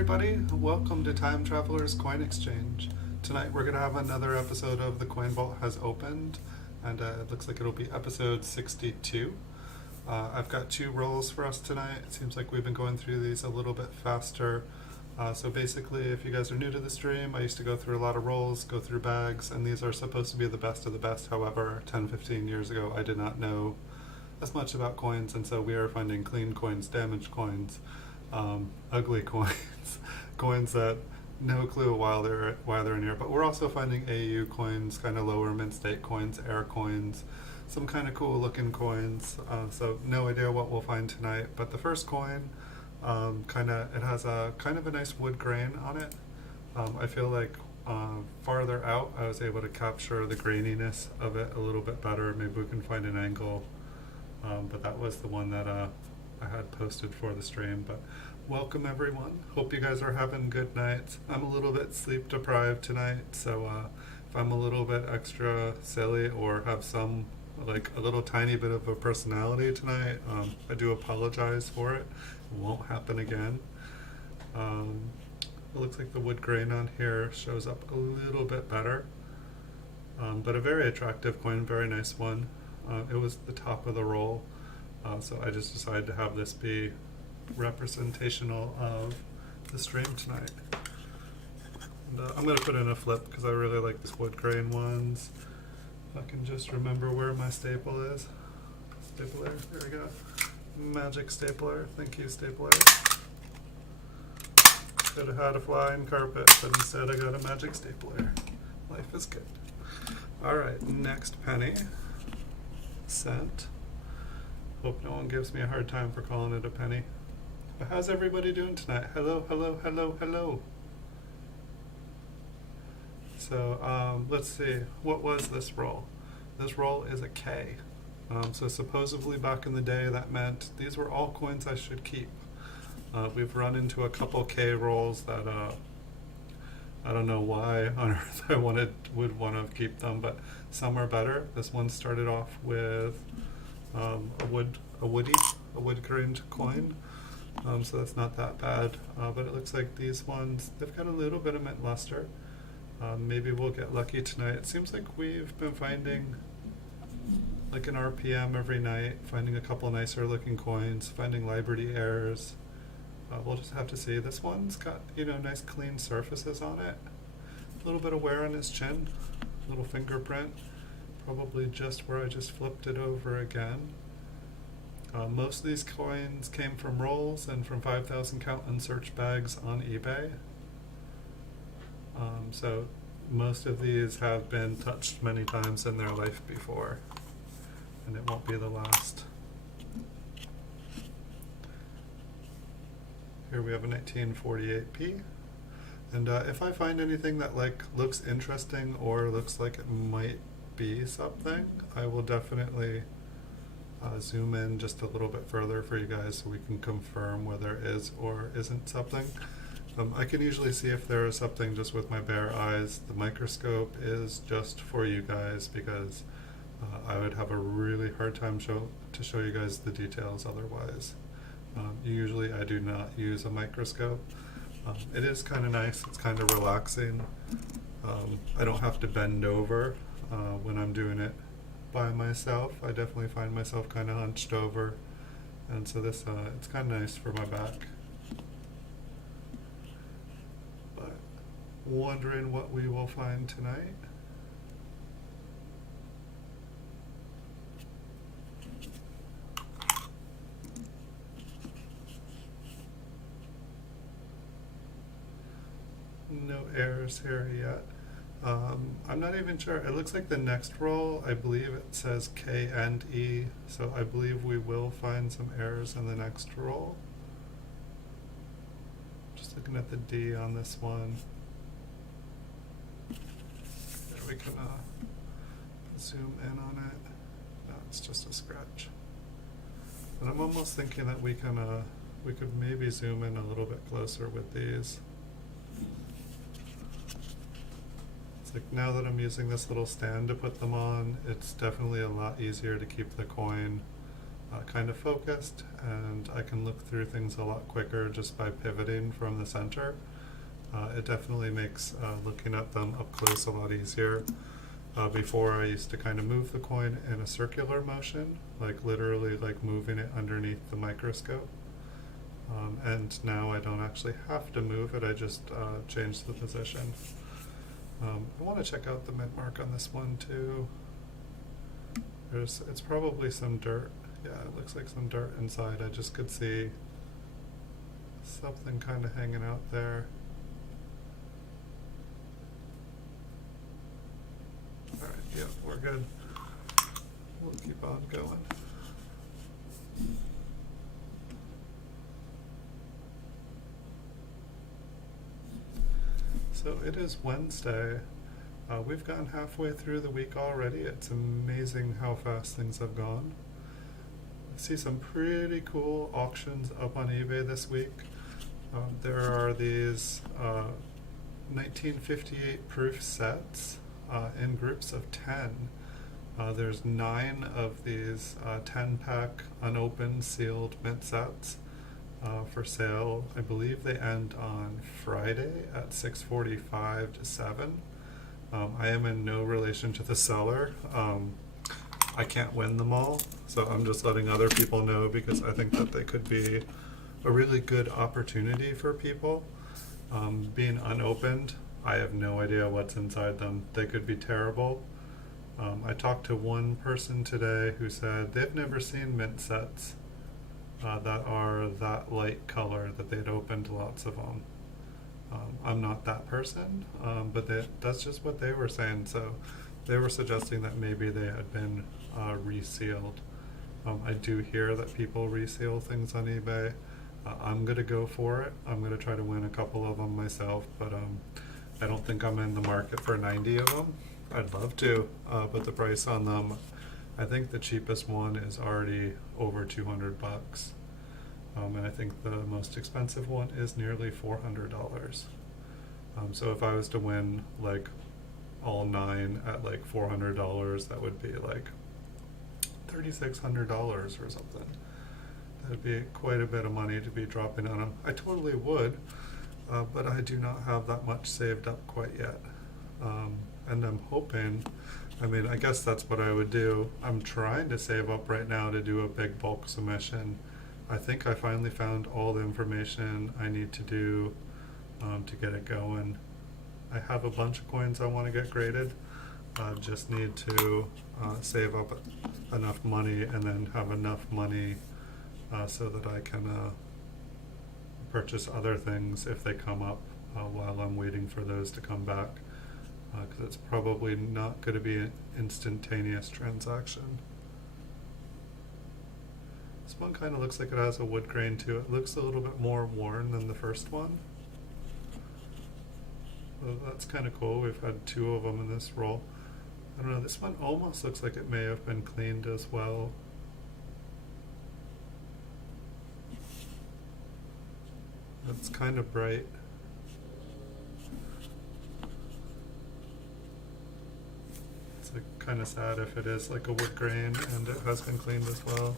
everybody, welcome to Time Traveler's Coin Exchange. Tonight we're going to have another episode of The Coin Vault Has Opened, and it looks like it'll be episode 62. I've got two rolls for us tonight. It seems like we've been going through these a little bit faster. So basically, if you guys are new to the stream, I used to go through a lot of rolls, go through bags, and these are supposed to be the best of the best. However, 10-15 years ago I did not know as much about coins, and so we are finding clean coins, damaged coins, ugly coins, coins that no clue why they're in here. But we're also finding AU coins, kind of lower mint state coins, air coins, some kind of cool looking coins. So no idea what we'll find tonight. But the first coin, it has a kind of a nice wood grain on it. I feel like farther out I was able to capture the graininess of it a little bit better. Maybe we can find an angle. But that was the one that I had posted for the stream. But welcome everyone. Hope you guys are having good nights. I'm a little bit sleep deprived tonight, so if I'm a little bit extra silly or have some, like a little tiny bit of a personality tonight, I do apologize for it. It won't happen again. It looks like the wood grain on here shows up a little bit better. But a very attractive coin, very nice one. It was the top of the roll, so I just decided to have this be representational of the stream tonight. And, I'm going to put in a flip because I really like these wood grain ones. If I can just remember where my staple is. Stapler, there we go. Magic stapler, thank you stapler. Could have had a flying carpet, but instead I got a magic stapler. Life is good. Alright, next penny. Cent. Hope no one gives me a hard time for calling it a penny. But how's everybody doing tonight? Hello, hello, hello, hello. So let's see. What was this roll? This roll is a K. So supposedly back in the day that meant these were all coins I should keep. We've run into a couple K rolls that I don't know why on earth I would want to keep them, but some are better. This one started off with a wood grained coin, so that's not that bad. But it looks like these ones, they've got a little bit of mint luster. Maybe we'll get lucky tonight. It seems like we've been finding like an RPM every night, finding a couple nicer looking coins, finding Liberty Airs. We'll just have to see. This one's got, nice clean surfaces on it. A little bit of wear on his chin, little fingerprint, probably just where I just flipped it over again. Most of these coins came from rolls and from 5,000 count and search bags on eBay. So most of these have been touched many times in their life before, and it won't be the last. Here we have a 1948p, and if I find anything that looks interesting or looks like it might be something, I will definitely zoom in just a little bit further for you guys so we can confirm whether it is or isn't something. I can usually see if there is something just with my bare eyes. The microscope is just for you guys because I would have a really hard time to show you guys the details otherwise. Usually I do not use a microscope. It is kind of nice, it's kind of relaxing. I don't have to bend over when I'm doing it by myself. I definitely find myself kind of hunched over, and so this it's kind of nice for my back. But wondering what we will find tonight. No errors here yet. I'm not even sure. It looks like the next roll, I believe it says K and E, so I believe we will find some errors in the next roll. Just looking at the D on this one. There we can zoom in on it. No, it's just a scratch. And I'm almost thinking that we could maybe zoom in a little bit closer with these. Like now that I'm using this little stand to put them on, it's definitely a lot easier to keep the coin kind of focused, and I can look through things a lot quicker just by pivoting from the center. It definitely makes looking at them up close a lot easier. Before, I used to kind of move the coin in a circular motion, like literally like moving it underneath the microscope. And now I don't actually have to move it, I just change the position. I want to check out the mint mark on this one too. It's probably some dirt. Yeah, it looks like some dirt inside. I just could see something kind of hanging out there. Alright, yeah, we're good. We'll keep on going. So it is Wednesday. We've gotten halfway through the week already. It's amazing how fast things have gone. I see some pretty cool auctions up on eBay this week. There are these 1958 proof sets in groups of 10. There's 9 of these 10-pack unopened sealed mint sets for sale. I believe they end on Friday at 6:45 to 7. I am in no relation to the seller. I can't win them all, so I'm just letting other people know because I think that they could be a really good opportunity for people. Being unopened, I have no idea what's inside them. They could be terrible. I talked to one person today who said they've never seen mint sets that are that light color, that they'd opened lots of them. I'm not that person, but that's just what they were saying. So they were suggesting that maybe they had been resealed. I do hear that people reseal things on eBay. I'm going to go for it. I'm going to try to win a couple of them myself, but I don't think I'm in the market for 90 of them. I'd love to, but the price on them, I think the cheapest one is already over $200. And I think the most expensive one is nearly $400. So if I was to win like all 9 at like $400, that would be like $3,600 or something. That'd be quite a bit of money to be dropping on them. I totally would, but I do not have that much saved up quite yet. And I'm hoping, I mean, I guess that's what I would do. I'm trying to save up right now to do a big bulk submission. I think I finally found all the information I need to do to get it going. I have a bunch of coins I want to get graded. Just need to save up enough money and then have enough money so that I can purchase other things if they come up while I'm waiting for those to come back. Because it's probably not going to be an instantaneous transaction. This one kind of looks like it has a wood grain to it. It looks a little bit more worn than the first one. So that's kind of cool. We've had 2 of them in this roll. I don't know, this one almost looks like it may have been cleaned as well. It's kind of bright. It's like kind of sad if it is like a wood grain and it has been cleaned as well.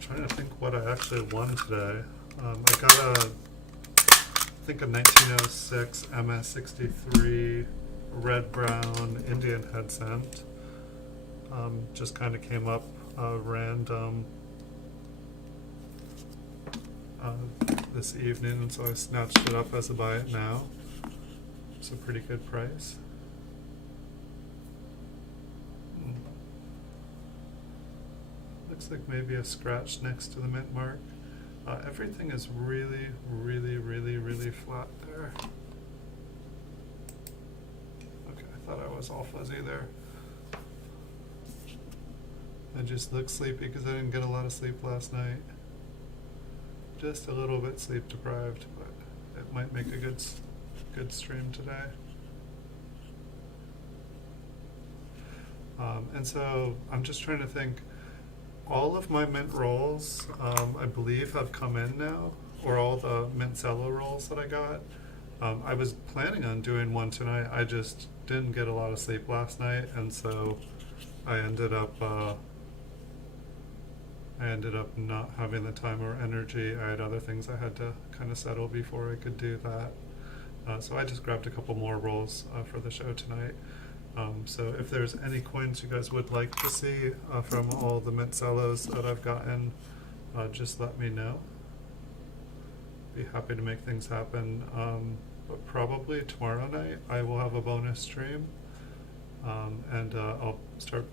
Trying to think what I actually won today. I got I think a 1906 MS63 red brown Indian head cent. Just kind of came up random this evening, and so I snatched it up as a buy it now. It's a pretty good price. Looks like maybe a scratch next to the mint mark. Everything is really, really, really, really flat there. Okay, I thought I was all fuzzy there. I just look sleepy because I didn't get a lot of sleep last night. Just a little bit sleep deprived, but it might make a good stream today. And so I'm just trying to think. All of my mint rolls, I believe, have come in now, or all the mint cello rolls that I got. I was planning on doing one tonight. I just didn't get a lot of sleep last night, and so I ended up not having the time or energy. I had other things I had to kind of settle before I could do that. So I just grabbed a couple more rolls for the show tonight. So if there's any coins you guys would like to see from all the mint cellos that I've gotten, just let me know. Be happy to make things happen. But probably tomorrow night I will have a bonus stream, and I'll start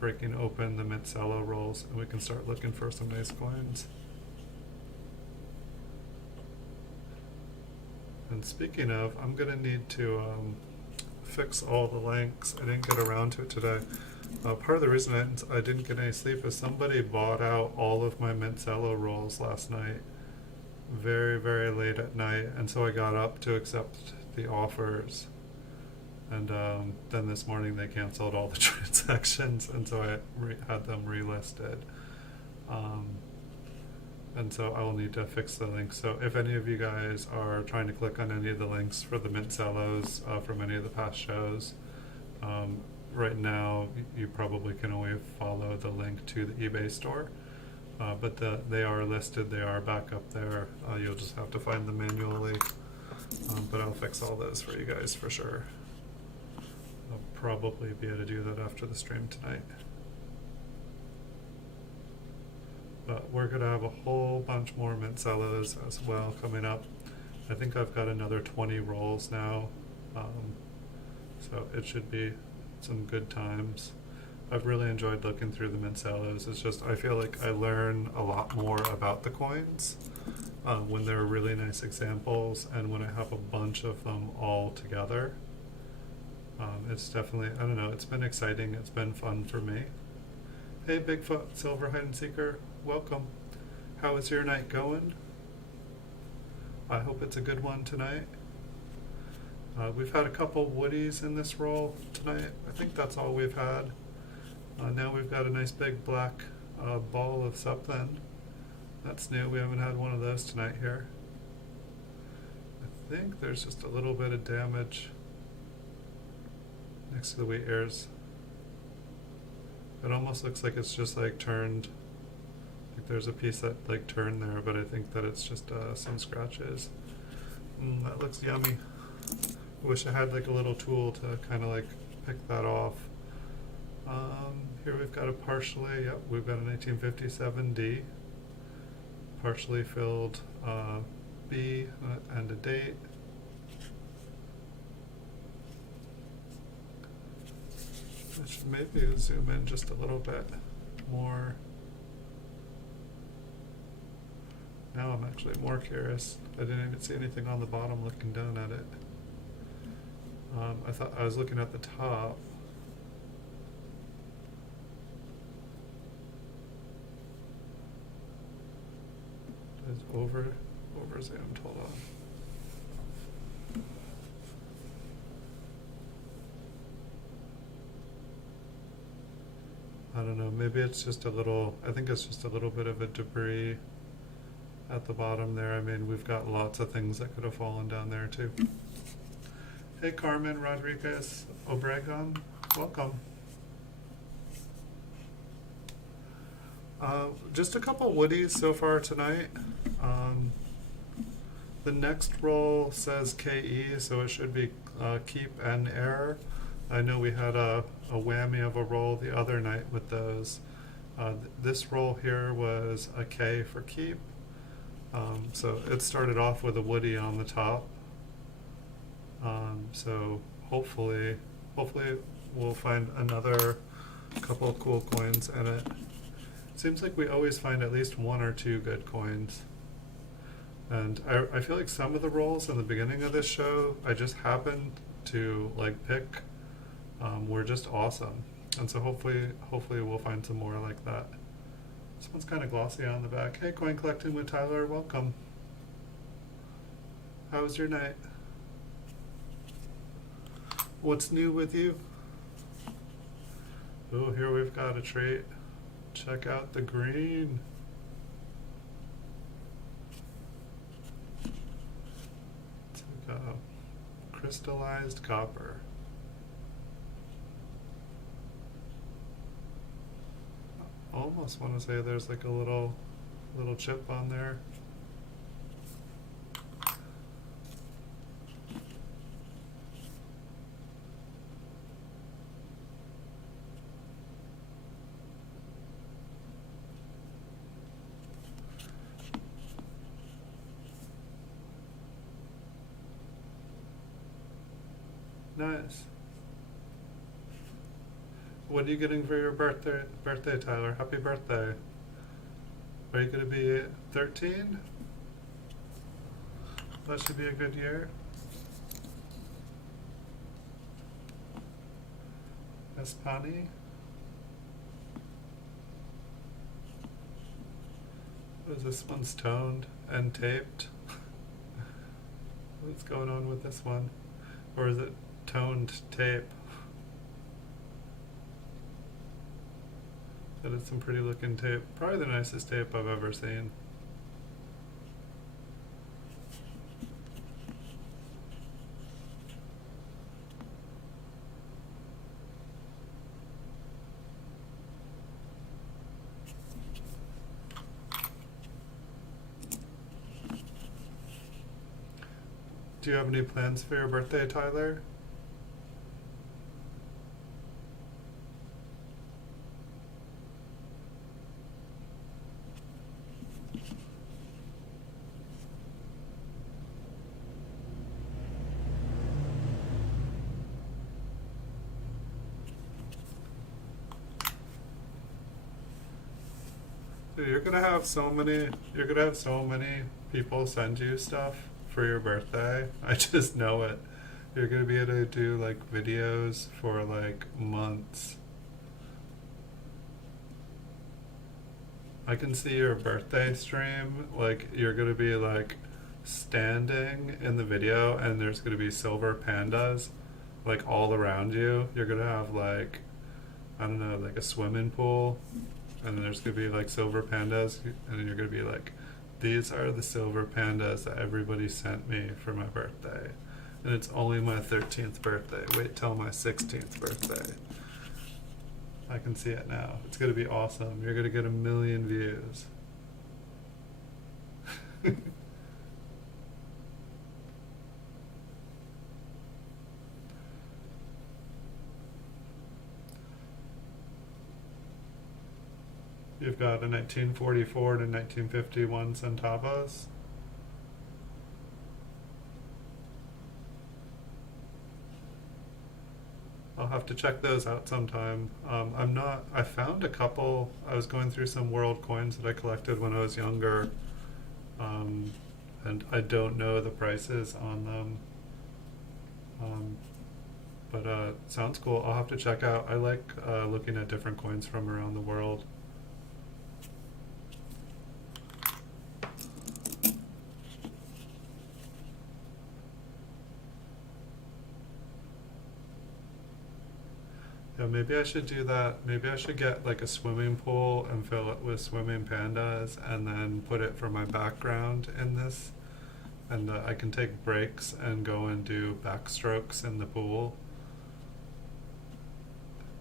breaking open the mint cello rolls, and we can start looking for some nice coins. And speaking of, I'm gonna need to fix all the links. I didn't get around to it today. Part of the reason I didn't get any sleep is somebody bought out all of my mint cello rolls last night, very, very late at night, and so I got up to accept the offers, and then this morning they canceled all the transactions, and so I had them relisted, and so I will need to fix the links. So if any of you guys are trying to click on any of the links for the mint cellos from any of the past shows, right now you probably can only follow the link to the eBay store. But they are listed, they are back up there. You'll just have to find them manually. But I'll fix all those for you guys for sure. I'll probably be able to do that after the stream tonight. But we're going to have a whole bunch more mint cellos as well coming up. I think I've got another 20 rolls now. So it should be some good times. I've really enjoyed looking through the mint cellos. It's just, I feel like I learn a lot more about the coins when they're really nice examples, and when I have a bunch of them all together. It's definitely, I don't know, it's been exciting, it's been fun for me. Hey Bigfoot Silver Hide and Seeker, welcome. How is your night going? I hope it's a good one tonight. We've had a couple woodies in this roll tonight. I think that's all we've had. Now we've got a nice big black ball of something. That's new. We haven't had one of those tonight here. I think there's just a little bit of damage next to the wheat ears. It almost looks like it's just like turned. Like there's a piece that like turned there, but I think that it's just some scratches. That looks yummy. I wish I had like a little tool to kind of like pick that off. Here we've got a partially, yep, we've got a 1957 D, partially filled B and a date. I should maybe zoom in just a little bit more. Now I'm actually more curious. I didn't even see anything on the bottom looking down at it. I thought I was looking at the top. Is over zoomed, hold on. I don't know, maybe it's just a little, I think it's just a little bit of a debris at the bottom there. I mean, we've got lots of things that could have fallen down there too. Hey Carmen Rodriguez Obregon, welcome. Just a couple woodies so far tonight. The next roll says KE, so it should be keep and error. I know we had a whammy of a roll the other night with those. This roll here was a K for keep. So it started off with a woody on the top. So hopefully we'll find another couple of cool coins in it. Seems like we always find at least one or two good coins. And I feel like some of the rolls in the beginning of this show, I just happened to like pick, were just awesome. And so hopefully we'll find some more like that. This one's kind of glossy on the back. Hey, Coin Collecting with Tyler, welcome. How was your night? What's new with you? Oh, here we've got a trait. Check out the green. It's like Crystallized copper. Almost want to say there's like a little chip on there. Nice. What are you getting for your birthday, Tyler? Happy birthday. Are you going to be 13? That should be a good year. Espani. This one's toned and taped. What's going on with this one? Or is it toned tape? That is some pretty looking tape. Probably the nicest tape I've ever seen. Do you have any plans for your birthday, Tyler? Dude, you're gonna have so many people send you stuff for your birthday. I just know it. You're gonna be able to do like videos for like months. I can see your birthday stream, like you're gonna be like standing in the video and there's gonna be silver pandas like all around you. You're gonna have like, I don't know, like a swimming pool, and then there's gonna be like silver pandas, and then you're gonna be like, these are the silver pandas that everybody sent me for my birthday. And it's only my 13th birthday. Wait till my 16th birthday. I can see it now. It's gonna be awesome. You're gonna get 1 million views. You've got a 1944 to 1951 centavos. I'll have to check those out sometime. I found a couple. I was going through some world coins that I collected when I was younger, and I don't know the prices on them. But sounds cool. I'll have to check out. I like looking at different coins from around the world. Yeah, maybe I should do that. Maybe I should get like a swimming pool and fill it with swimming pandas and then put it for my background in this. And I can take breaks and go and do backstrokes in the pool.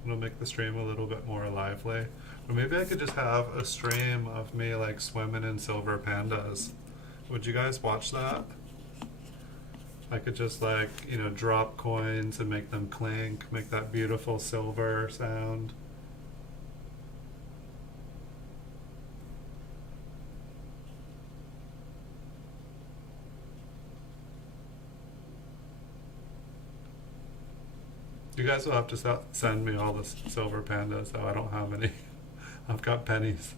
It'll make the stream a little bit more lively. Or maybe I could just have a stream of me like swimming in silver pandas. Would you guys watch that? I could just like, you know, drop coins and make them clink, make that beautiful silver sound. You guys will have to send me all the silver pandas, though I don't have any. I've got pennies.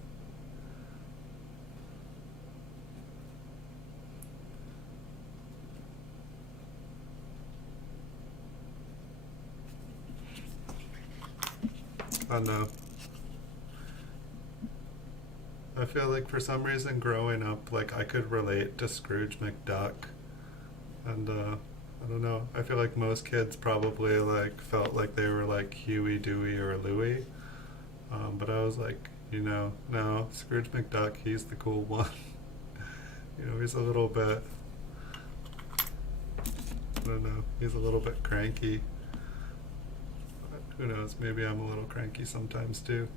I know. I feel like for some reason growing up, like I could relate to Scrooge McDuck, and I don't know. I feel like most kids probably like felt like they were like Huey, Dewey, or Louie, but I was like, you know, no, Scrooge McDuck, he's the cool one. You know, he's a little bit I don't know. He's a little bit cranky. But who knows? Maybe I'm a little cranky sometimes too.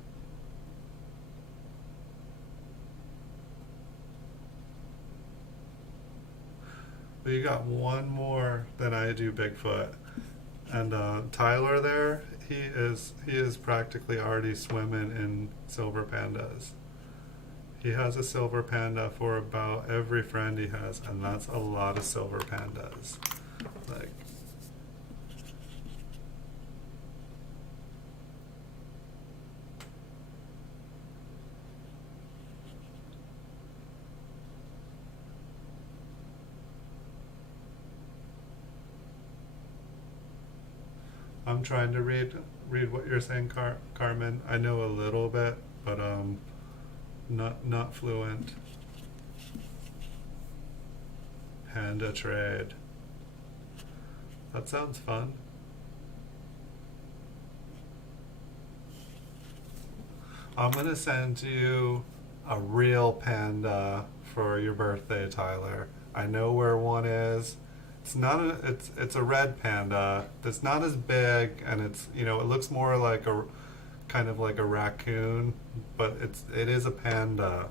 But you got one more than I do, Bigfoot. And Tyler there, he is practically already swimming in silver pandas. He has a silver panda for about every friend he has, and that's a lot of silver pandas. Like, I'm trying to read what you're saying, Carmen. I know a little bit, but not fluent. Panda trade. That sounds fun. I'm gonna send you a real panda for your birthday, Tyler. I know where one is. It's a red panda. It's not as big, and it looks more like a kind of like a raccoon, but it is a panda.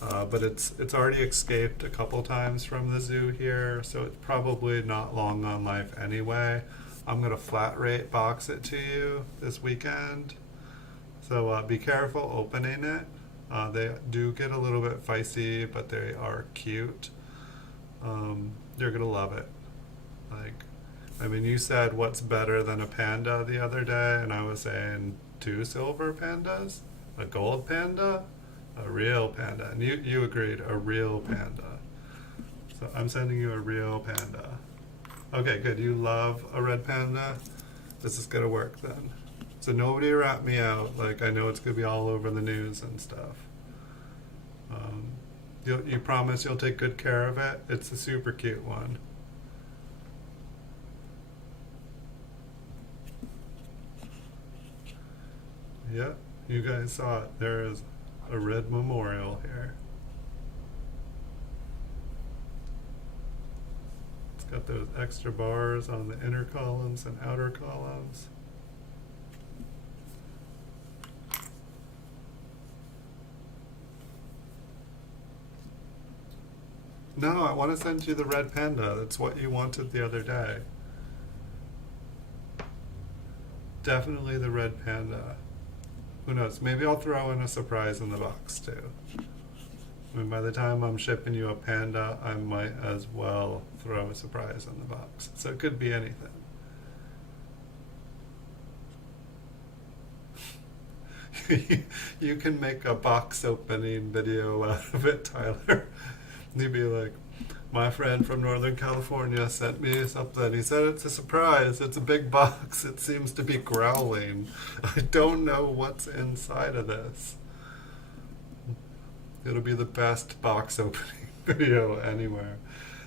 But it's already escaped a couple times from the zoo here, so it's probably not long on life anyway. I'm gonna flat rate box it to you this weekend, so be careful opening it. They do get a little bit feisty, but they are cute. You're gonna love it. I mean, you said what's better than a panda the other day, and I was saying 2 silver pandas, a gold panda, a real panda, and you agreed, a real panda. So I'm sending you a real panda. Okay, good. You love a red panda. This is gonna work then. So nobody rat me out. I know it's gonna be all over the news and stuff. You promise you'll take good care of it? It's a super cute one. Yep, you guys saw it. There is a red memorial here. It's got those extra bars on the inner columns and outer columns. No, I want to send you the red panda. That's what you wanted the other day. Definitely the red panda. Who knows? Maybe I'll throw in a surprise in the box too. I mean, by the time I'm shipping you a panda, I might as well throw a surprise in the box. So it could be anything. You can make a box opening video out of it, Tyler. You'd be like, my friend from Northern California sent me something. He said it's a surprise. It's a big box. It seems to be growling. I don't know what's inside of this. It'll be the best box opening video anywhere.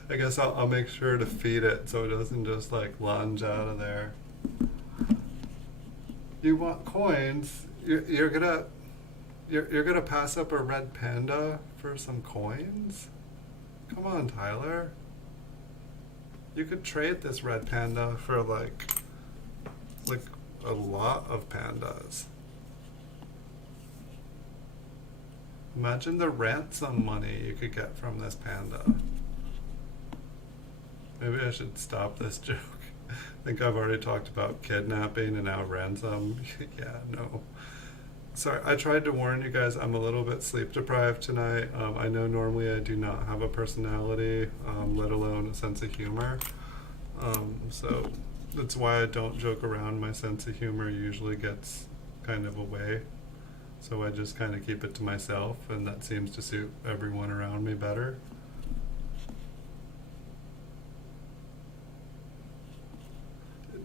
I guess I'll make sure to feed it so it doesn't just lunge out of there. You want coins? You're gonna pass up a red panda for some coins? Come on, Tyler. You could trade this red panda for like a lot of pandas. Imagine the ransom money you could get from this panda. Maybe I should stop this joke. I think I've already talked about kidnapping and now ransom. Yeah, no. Sorry, I tried to warn you guys, I'm a little bit sleep deprived tonight. I know normally I do not have a personality, let alone a sense of humor. So that's why I don't joke around. My sense of humor usually gets kind of away. So I just kind of keep it to myself, and that seems to suit everyone around me better.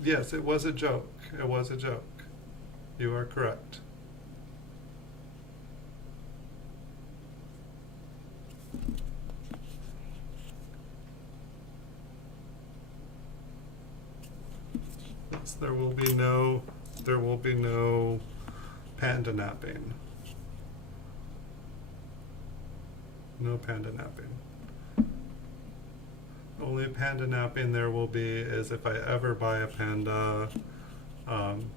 Yes, it was a joke. It was a joke. You are correct. Yes, there will be no panda napping. No panda napping. Only panda napping there will be is if I ever buy a panda,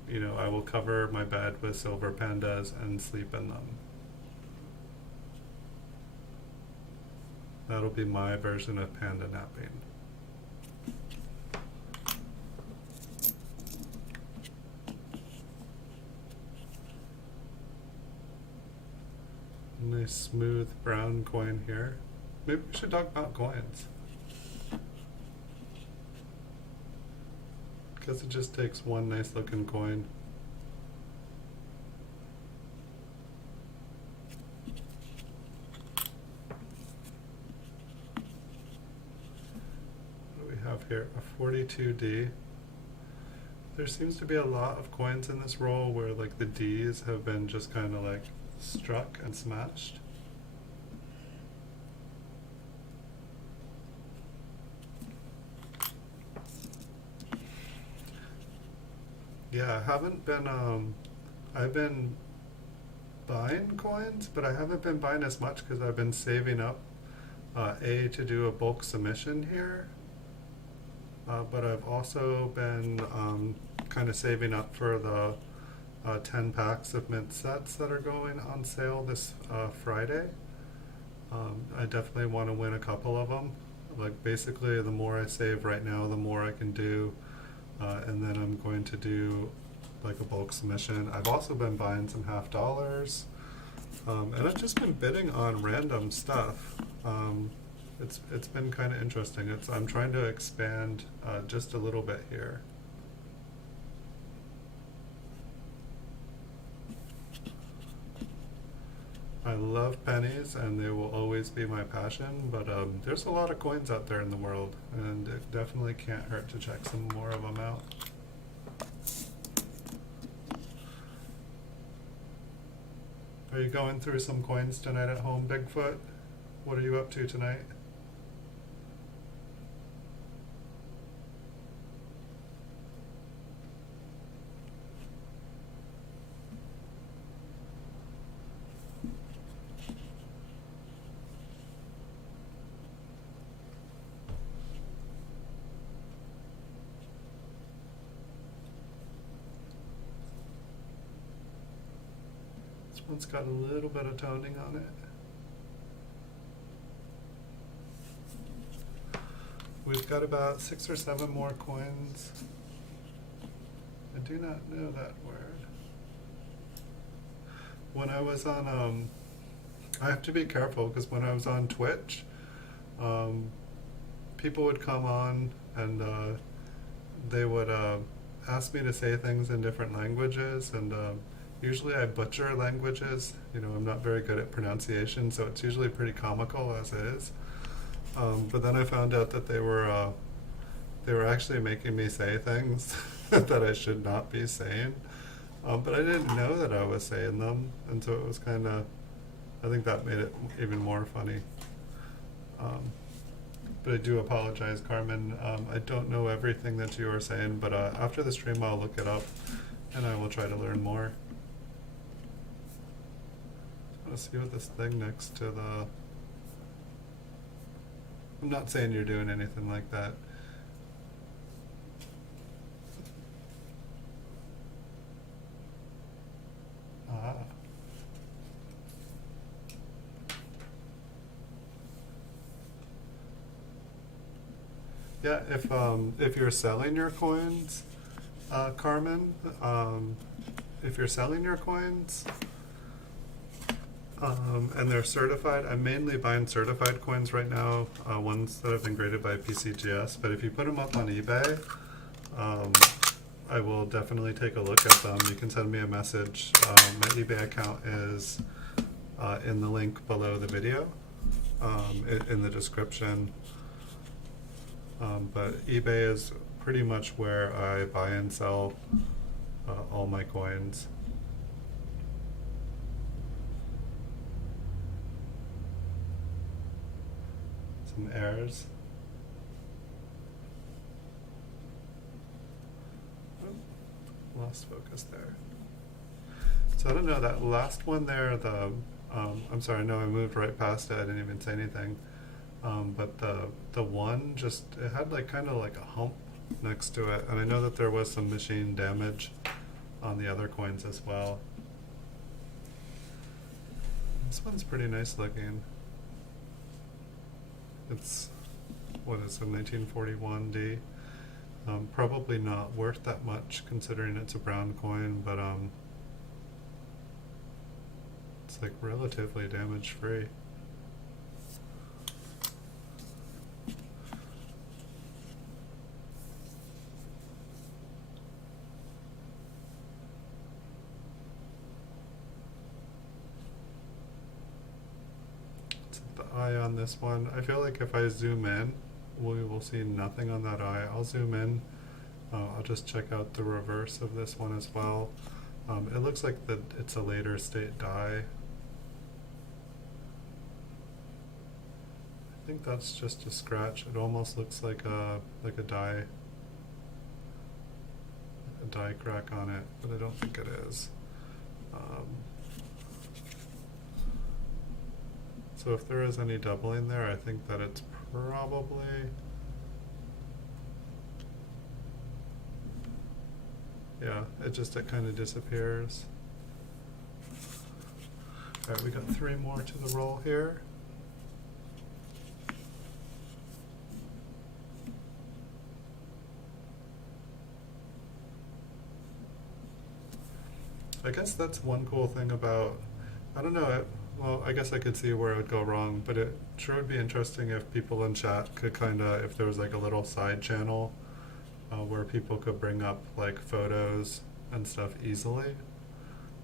you know, I will cover my bed with silver pandas and sleep in them. That'll be my version of panda napping. Nice smooth brown coin here. Maybe we should talk about coins. Because it just takes one nice looking coin. What do we have here? A 42D. There seems to be a lot of coins in this roll where like the Ds have been just kind of like struck and smashed. Yeah, I haven't been, I've been buying coins, but I haven't been buying as much because I've been saving up, A, to do a bulk submission here, but I've also been kind of saving up for the 10 packs of mint sets that are going on sale this Friday. I definitely want to win a couple of them. Like basically the more I save right now, the more I can do. And then I'm going to do like a bulk submission. I've also been buying some half dollars. And I've just been bidding on random stuff. It's been kind of interesting. I'm trying to expand just a little bit here. I love pennies and they will always be my passion, but there's a lot of coins out there in the world and it definitely can't hurt to check some more of them out. Are you going through some coins tonight at home, Bigfoot? What are you up to tonight? This one's got a little bit of toning on it. We've got about 6 or 7 more coins. I do not know that word. When I was on, I have to be careful because when I was on Twitch, people would come on and they would ask me to say things in different languages, and usually I butcher languages. You know, I'm not very good at pronunciation, so it's usually pretty comical as is. But then I found out that they were actually making me say things that I should not be saying. But I didn't know that I was saying them, and so it was kind of, I think that made it even more funny. But I do apologize, Carmen. I don't know everything that you are saying, but after the stream I'll look it up and I will try to learn more. Let's see what this thing next to the... I'm not saying you're doing anything like that. Ah. Yeah, if you're selling your coins, Carmen, if you're selling your coins, and they're certified, I'm mainly buying certified coins right now, ones that have been graded by PCGS, but if you put them up on eBay, I will definitely take a look at them. You can send me a message. My eBay account is in the link below the video, in the description. But eBay is pretty much where I buy and sell all my coins. Some errors. Oh, lost focus there. So I don't know, that last one there, the I'm sorry, no, I moved right past it, I didn't even say anything. But the the one just, it had like kind of like a hump next to it, and I know that there was some machine damage on the other coins as well. This one's pretty nice looking. It's, what is it, 1941D? Probably not worth that much considering it's a brown coin, but it's like relatively damage free. The eye on this one, I feel like if I zoom in, we will see nothing on that eye. I'll zoom in. I'll just check out the reverse of this one as well. It looks like it's a later state die. I think that's just a scratch. It almost looks like a die crack on it, but I don't think it is. So if there is any doubling there, I think that it's probably, yeah, it kind of disappears. Alright, we got 3 more to the roll here. I guess that's one cool thing about, I don't know, well, I guess I could see where it would go wrong, but it sure would be interesting if people in chat could if there was like a little side channel where people could bring up like photos and stuff easily.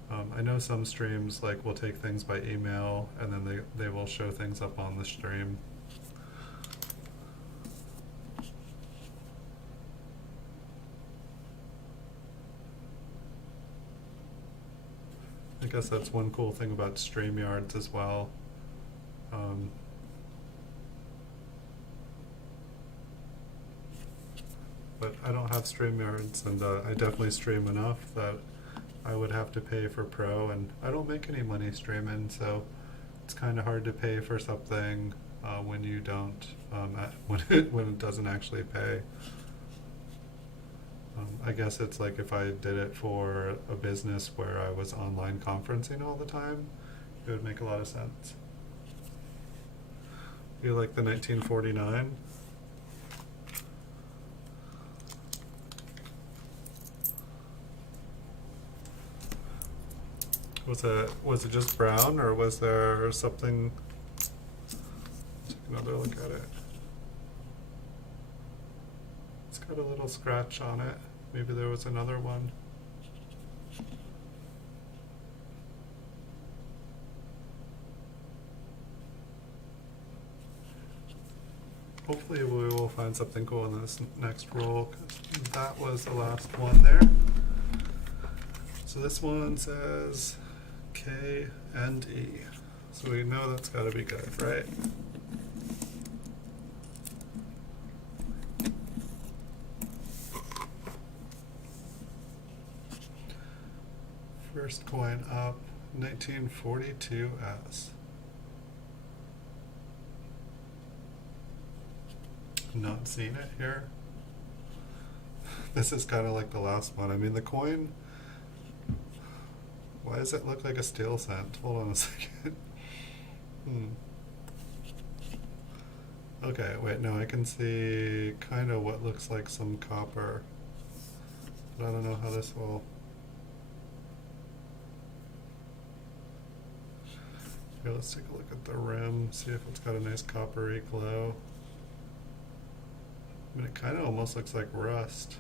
I know some streams will take things by email and then they will show things up on the stream. I guess that's one cool thing about StreamYards as well. But I don't have StreamYards, and I definitely stream enough that I would have to pay for Pro, and I don't make any money streaming, so it's kind of hard to pay for something when you don't, when it doesn't actually pay. I guess it's like if I did it for a business where I was online conferencing all the time, it would make a lot of sense. You like the 1949? Was it just brown, or was there something? Take another look at it. It's got a little scratch on it. Maybe there was another one. Hopefully we will find something cool in this next roll, because that was the last one there. So this one says K and E. So we know that's got to be good, right? First coin up, 1942S. Not seeing it here. This is kind of like the last one. I mean, the coin, why does it look like a steel cent? Hold on a second. Okay, wait, no, I can see kind of what looks like some copper. But I don't know how this will... Here, let's take a look at the rim, see if it's got a nice coppery glow. I mean, it kind of almost looks like rust.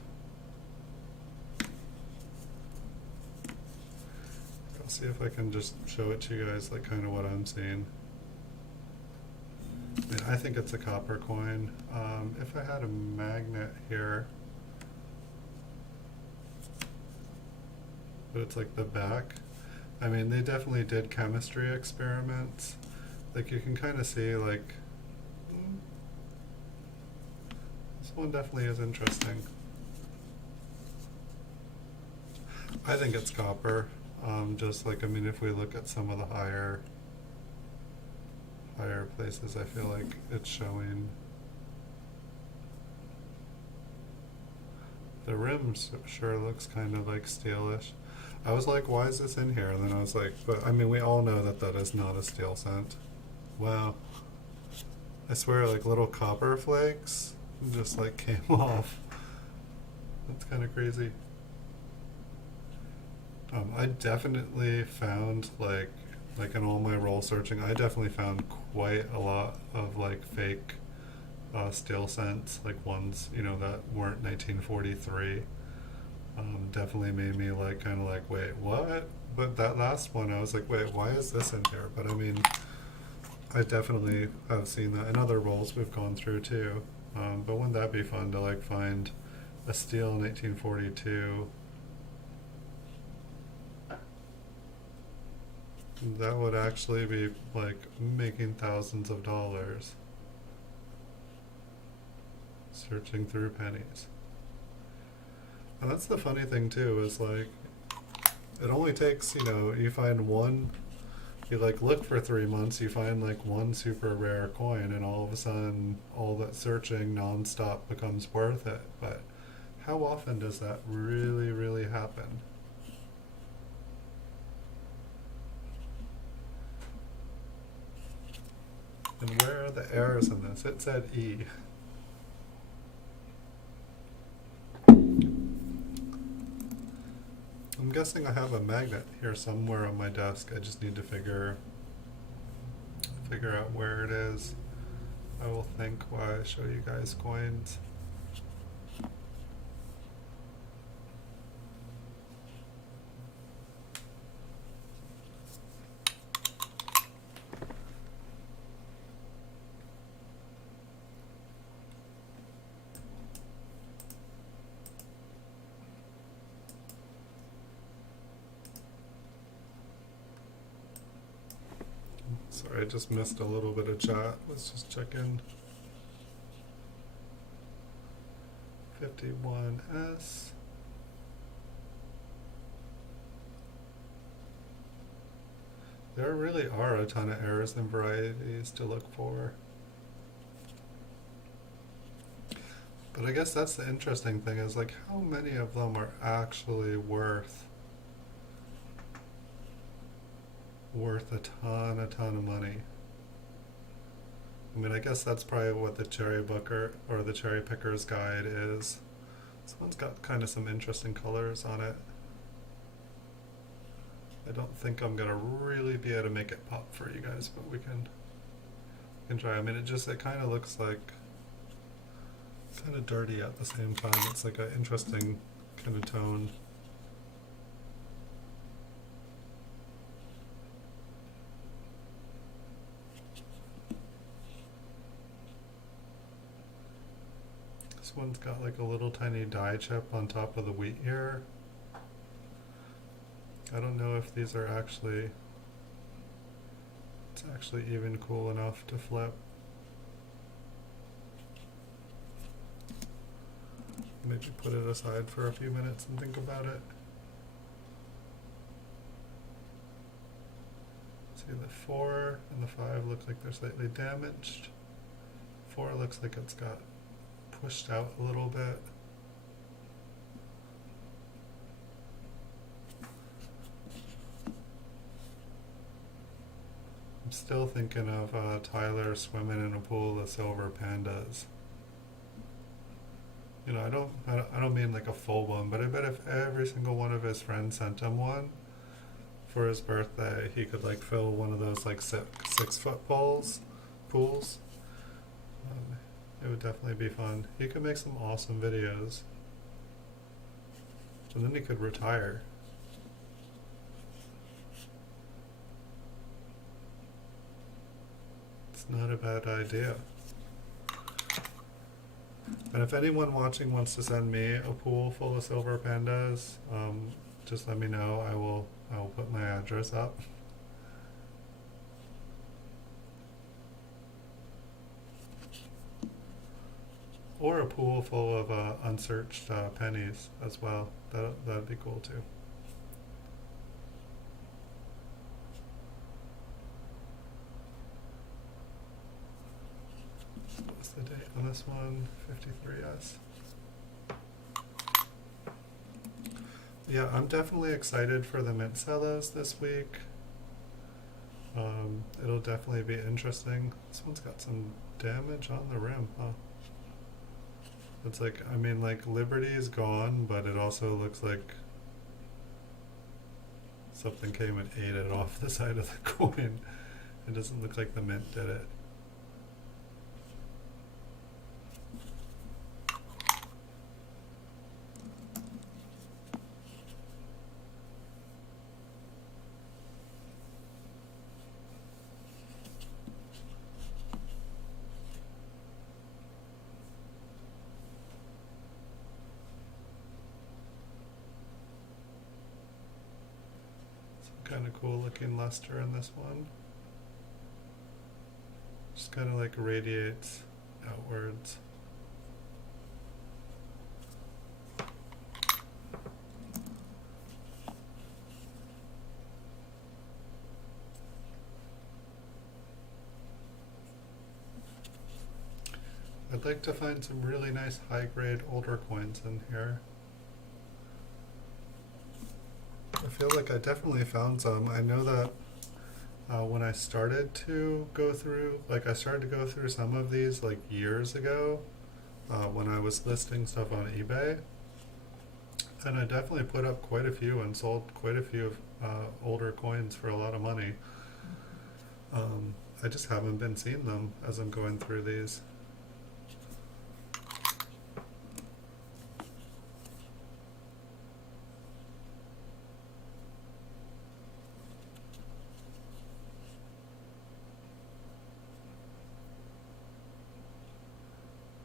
I'll see if I can just show it to you guys, like kind of what I'm seeing. I mean, I think it's a copper coin. If I had a magnet here, but it's like the back. I mean, they definitely did chemistry experiments. Like, you can kind of see, like, this one definitely is interesting. I think it's copper. Just like, I mean, if we look at some of the higher places, I feel like it's showing The rim sure looks kind of like steelish. I was like, why is this in here? And then I was like, but I mean, we all know that that is not a steel scent. Wow. I swear, like little copper flakes just like came off. That's kind of crazy. I definitely found like in all my role searching, I definitely found quite a lot of like fake steel scents, like ones that weren't 1943. Definitely made me like kind of like, wait, what? But that last one, I was like, wait, why is this in here? But I mean, I definitely have seen that in other roles we've gone through too. But wouldn't that be fun to like find a steel 1942? That would actually be like making thousands of dollars searching through pennies. And that's the funny thing too, is like it only takes, you find one, you like look for 3 months, you find like one super rare coin, and all of a sudden all that searching nonstop becomes worth it. But how often does that really, really happen? And where are the errors in this? It said E. I'm guessing I have a magnet here somewhere on my desk. I just need to figure out where it is. I will think while I show you guys coins. Sorry, I just missed a little bit of chat. Let's just check in. 51S. There really are a ton of errors and varieties to look for. But I guess that's the interesting thing, is like how many of them are actually worth a ton of money. I mean, I guess that's probably what the cherry booker or the cherry picker's guide is. This one's got kind of some interesting colors on it. I don't think I'm gonna really be able to make it pop for you guys, but we can try. I mean, it kind of looks like kind of dirty at the same time. It's like an interesting kind of tone. This one's got like a little tiny die chip on top of the wheat here. I don't know if these are actually, it's actually even cool enough to flip. Maybe put it aside for a few minutes and think about it. See, the 4 and the 5 look like they're slightly damaged. 4 looks like it's got pushed out a little bit. I'm still thinking of Tyler swimming in a pool of silver pandas. I don't mean like a full one, but I bet if every single one of his friends sent him one for his birthday, he could like fill one of those like 6-foot pools. It would definitely be fun. He could make some awesome videos. And then he could retire. It's not a bad idea. And if anyone watching wants to send me a pool full of silver pandas, just let me know. I will put my address up. Or a pool full of unsearched pennies as well. That'd be cool too. What's the date on this one? 53S. Yeah, I'm definitely excited for the mint cellos this week. It'll definitely be interesting. This one's got some damage on the rim, huh? It's like, I mean, like, Liberty is gone, but it also looks like something came and ate it off the side of the coin. It doesn't look like the mint did it. Some kind of cool looking luster in this one. Just kind of like radiates outwards. I'd like to find some really nice high-grade older coins in here. I feel like I definitely found some. I know that when I started to go through, like I started to go through some of these like years ago when I was listing stuff on eBay. And I definitely put up quite a few and sold quite a few older coins for a lot of money. I just haven't been seeing them as I'm going through these.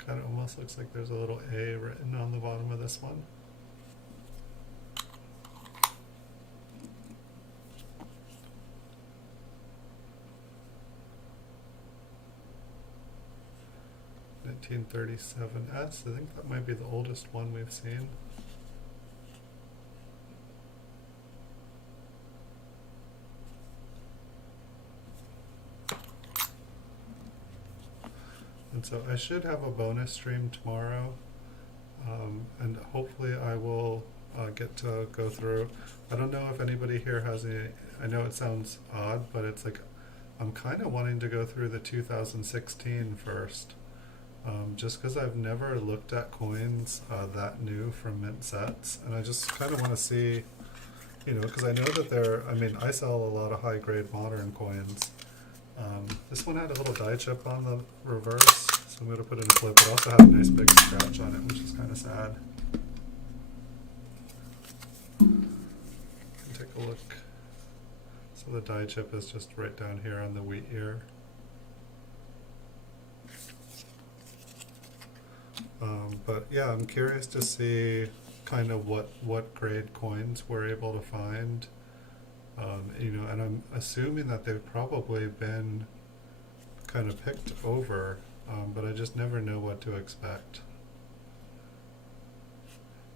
Kind of almost looks like there's a little A written on the bottom of this one. $1937S. I think that might be the oldest one we've seen. And so I should have a bonus stream tomorrow, and hopefully I will get to go through. I don't know if anybody here has any, I know it sounds odd, but it's like I'm kind of wanting to go through the 2016 first, just because I've never looked at coins that new from mint sets, and I just kind of want to see, you know, because I know that I mean, I sell a lot of high-grade modern coins. This one had a little die chip on the reverse, so I'm going to put in a clip. It also had a nice big scratch on it, which is kind of sad. Take a look. So the die chip is just right down here on the wheat ear. But yeah, I'm curious to see kind of what grade coins we're able to find. You know, and I'm assuming that they've probably been kind of picked over, but I just never know what to expect.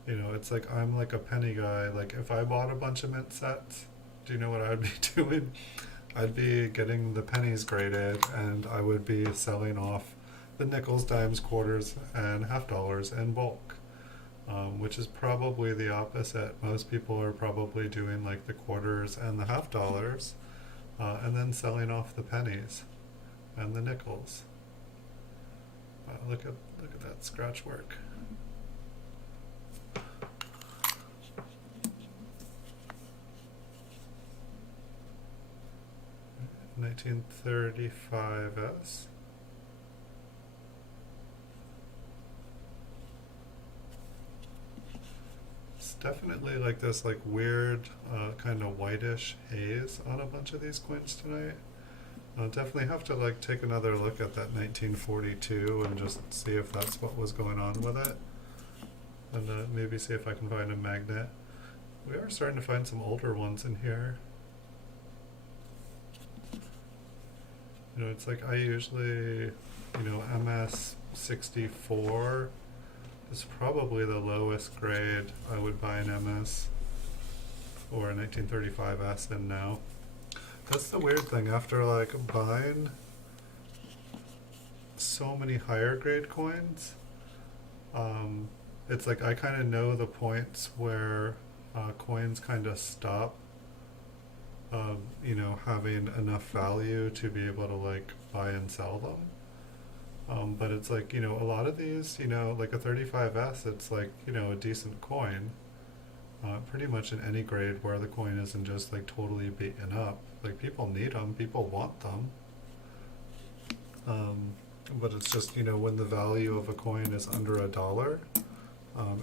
You know, it's like I'm like a penny guy. Like if I bought a bunch of mint sets, do you know what I'd be doing? I'd be getting the pennies graded, and I would be selling off the nickels, dimes, quarters, and half dollars in bulk. Which is probably the opposite. Most people are probably doing like the quarters and the half dollars, and then selling off the pennies and the nickels. Look at that scratch work. $1935S. Definitely like this like weird kind of whitish haze on a bunch of these coins tonight. I'll definitely have to like take another look at that 1942 and just see if that's what was going on with it, and maybe see if I can find a magnet. We are starting to find some older ones in here. You know, it's like I usually, you know, MS 64 is probably the lowest grade I would buy an MS or a 1935S in now. That's the weird thing, after like buying so many higher grade coins, it's like I kind of know the points where coins kind of stop, having enough value to be able to like buy and sell them. But it's like, a lot of these, like a 35S, it's like, a decent coin. Pretty much in any grade where the coin isn't just like totally beaten up. Like people need them, people want them. Um, but it's just, when the value of a coin is under $1,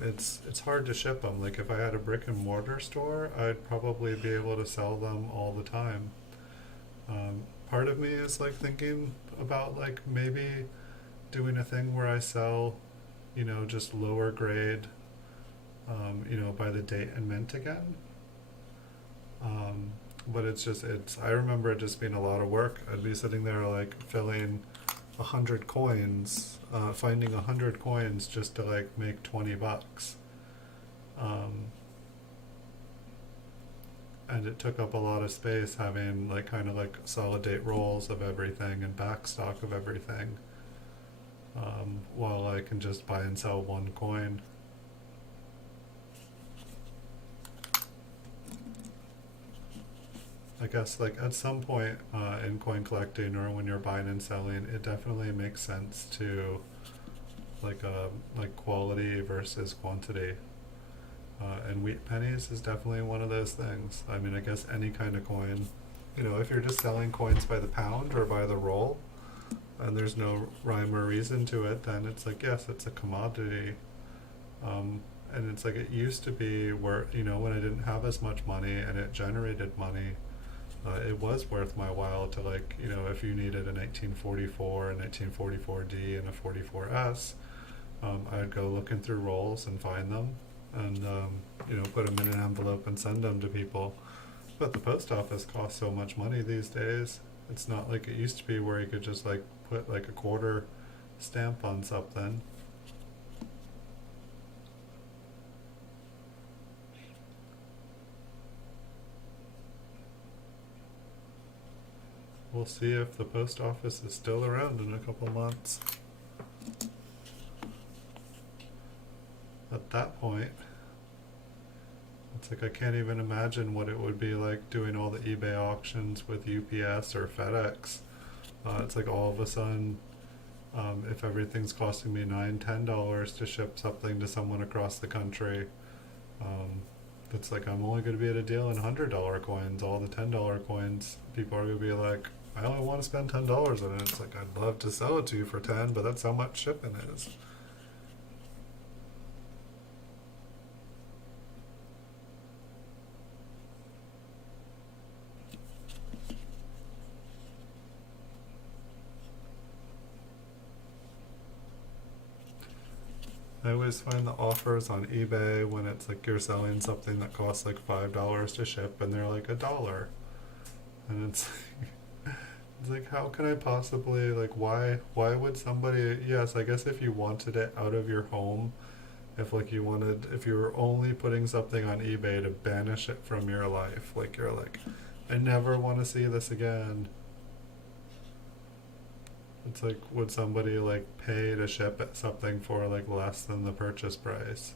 it's hard to ship them. Like if I had a brick and mortar store, I'd probably be able to sell them all the time. Part of me is like thinking about like maybe doing a thing where I sell, just lower grade, by the date and mint again. But I remember it just being a lot of work. I'd be sitting there like filling 100 coins, finding 100 coins just to like make $20. Um, and it took up a lot of space having like kind of like solid date rolls of everything and back stock of everything, while I can just buy and sell one coin. I guess like at some point in coin collecting or when you're buying and selling, it definitely makes sense to like quality versus quantity. And wheat pennies is definitely one of those things. I mean, I guess any kind of coin, if you're just selling coins by the pound or by the roll, and there's no rhyme or reason to it, then it's like, yes, it's a commodity. And it's like it used to be where, when I didn't have as much money and it generated money, it was worth my while to like, if you needed a 1944, a 1944D, and a 44S, I'd go looking through rolls and find them and, put them in an envelope and send them to people. But the post office costs so much money these days. It's not like it used to be where you could just like put like a quarter stamp on something. We'll see if the post office is still around in a couple months. At that point, it's like I can't even imagine what it would be like doing all the eBay auctions with UPS or FedEx. It's like all of a sudden, if everything's costing me $9-10 to ship something to someone across the country, it's like I'm only going to be able to deal in $100 coins. All the $10 coins, people are going to be like, I only want to spend $10 on it. It's like I'd love to sell it to you for 10, but that's how much shipping is. I always find the offers on eBay when it's like you're selling something that costs like $5 to ship and they're like $1. And it's it's like how can I possibly like why would somebody, yes, I guess if you wanted it out of your home, if you were only putting something on eBay to banish it from your life, like you're like, I never want to see this again. It's like, would somebody like pay to ship something for like less than the purchase price?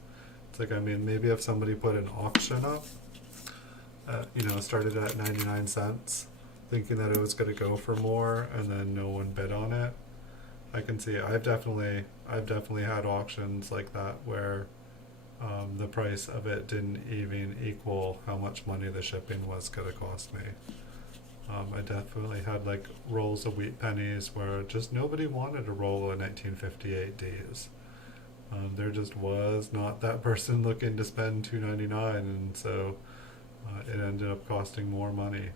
It's like, I mean, maybe if somebody put an auction up, started at 99 cents, thinking that it was going to go for more, and then no one bid on it. I can see. I've definitely had auctions like that where the price of it didn't even equal how much money the shipping was going to cost me. I definitely had like rolls of wheat pennies where just nobody wanted a roll of 1958 Ds. There just was not that person looking to spend $2.99, and so it ended up costing more money.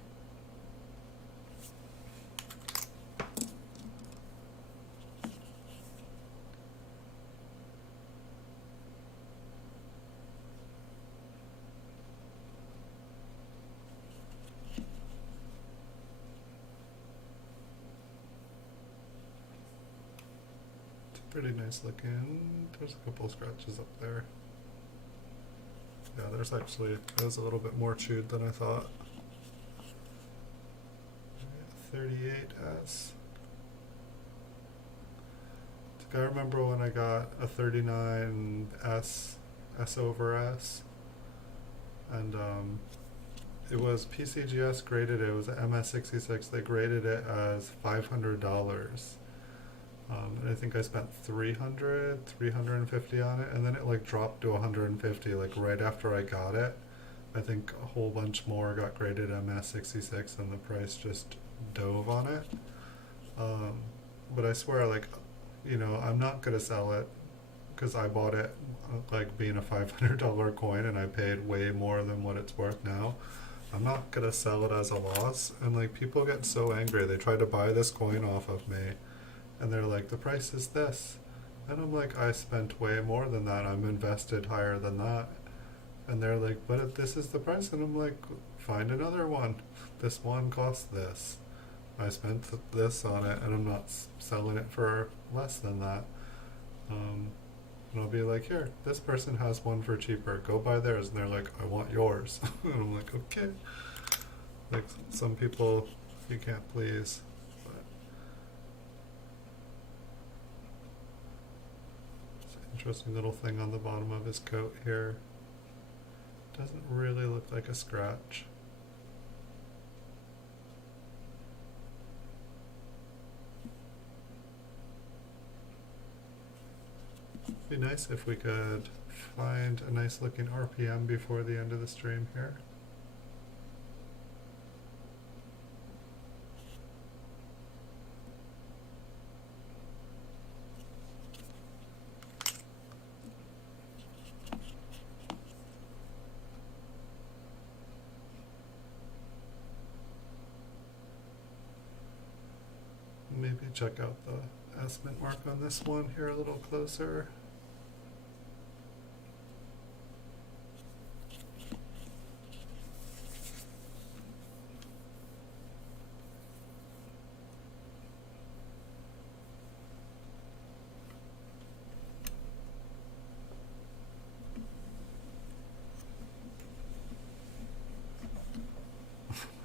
Pretty nice looking. There's a couple of scratches up there. Yeah, that was a little bit more chewed than I thought. 38S. I remember when I got a 39S, S over S, and it was PCGS graded it. It was an MS66. They graded it as $500. And I think I spent 350 on it, and then it like dropped to 150 like right after I got it. I think a whole bunch more got graded MS66 and the price just dove on it. But I swear, like, I'm not gonna sell it because I bought it like being a $500 coin and I paid way more than what it's worth now. I'm not gonna sell it as a loss. And like, people get so angry. They try to buy this coin off of me and they're like, the price is this. And I'm like, I spent way more than that. I'm invested higher than that. And they're like, but this is the price. And I'm like, find another one. This one costs this. I spent this on it, and I'm not selling it for less than that. And I'll be like, here, this person has one for cheaper. Go buy theirs. And they're like, I want yours. And I'm like, okay. Like, some people you can't please. But it's an interesting little thing on the bottom of his coat here. Doesn't really look like a scratch. It'd be nice if we could find a nice looking RPM before the end of the stream here. Maybe check out the estimate mark on this one here a little closer.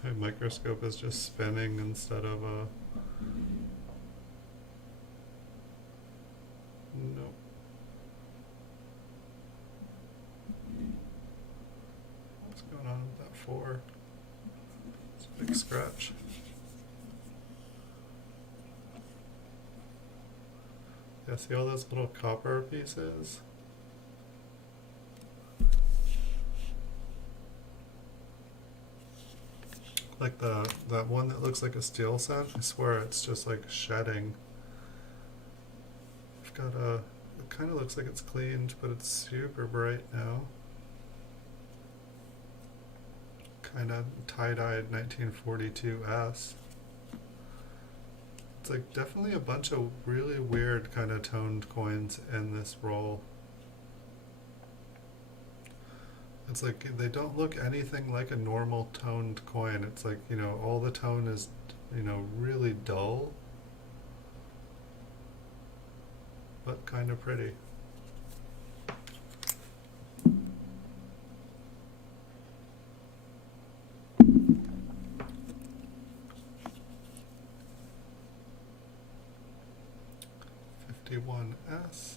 My microscope is just spinning instead of a... Nope. What's going on with that 4? It's a big scratch. Yeah, see all those little copper pieces? Like that one that looks like a steel cent, I swear it's just like shedding. I've got it kind of looks like it's cleaned, but it's super bright now. Kind of tie-dyed 1942S. It's like definitely a bunch of really weird kind of toned coins in this roll. It's like they don't look anything like a normal toned coin. It's like, all the tone is, really dull, but kind of pretty. $51S.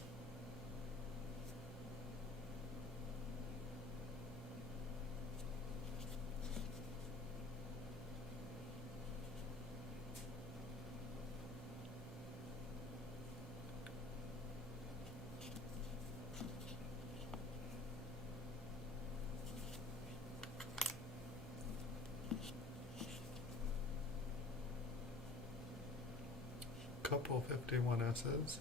Couple 51S's.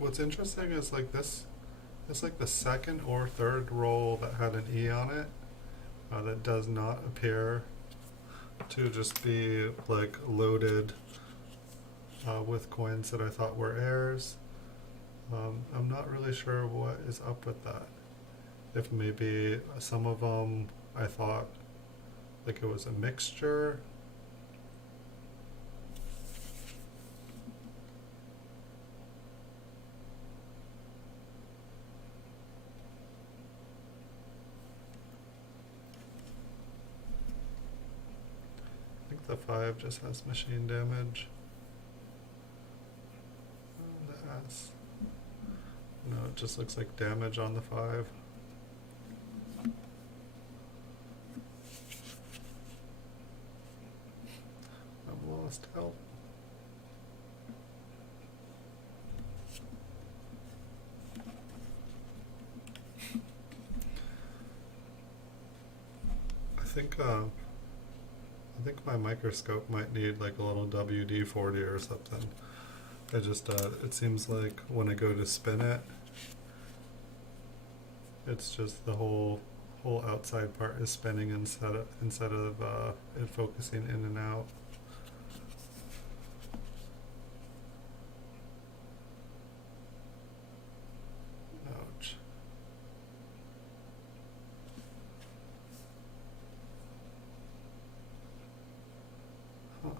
What's interesting is like this is like the second or third roll that had an E on it that does not appear to just be like loaded with coins that I thought were heirs. I'm not really sure what is up with that. If maybe some of them I thought like it was a mixture. The 5 just has machine damage. The S. No, it just looks like damage on the 5. must help. I think my microscope might need like a little WD-40 or something. It seems like when I go to spin it, it's just the whole outside part is spinning instead of it focusing in and out. Ouch. Huh.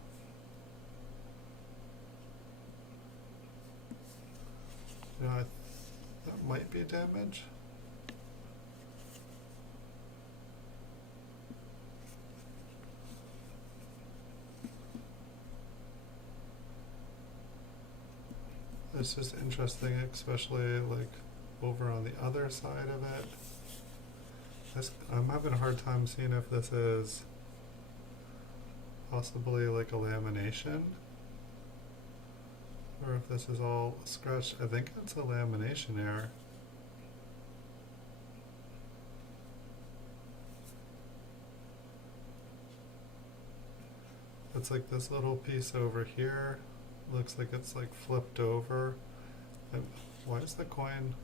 That might be damage. It's just interesting, especially like over on the other side of it. I'm having a hard time seeing if this is possibly like a lamination or if this is all scratched. I think it's a lamination error. It's like this little piece over here looks like it's like flipped over. And why is the coin?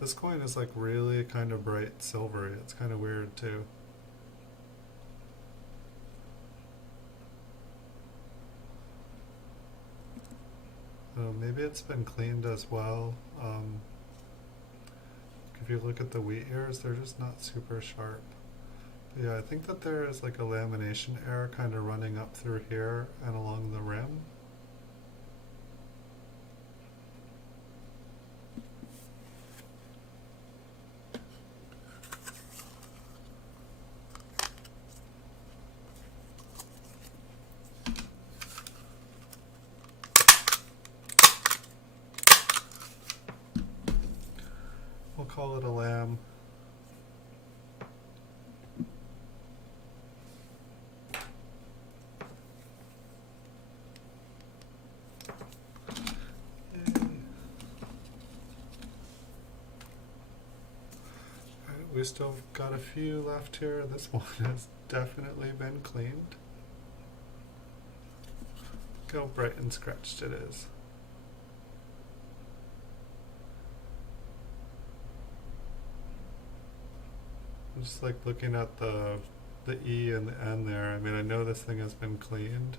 This coin is like really kind of bright silvery. It's kind of weird too. Maybe it's been cleaned as well. If you look at the wheat ears, they're just not super sharp. But yeah, I think that there is like a lamination error kind of running up through here and along the rim. We'll call it a lamb. We still got a few left here. This one has definitely been cleaned. Look how bright and scratched it is. I'm just like looking at the E and the N there. I mean, I know this thing has been cleaned.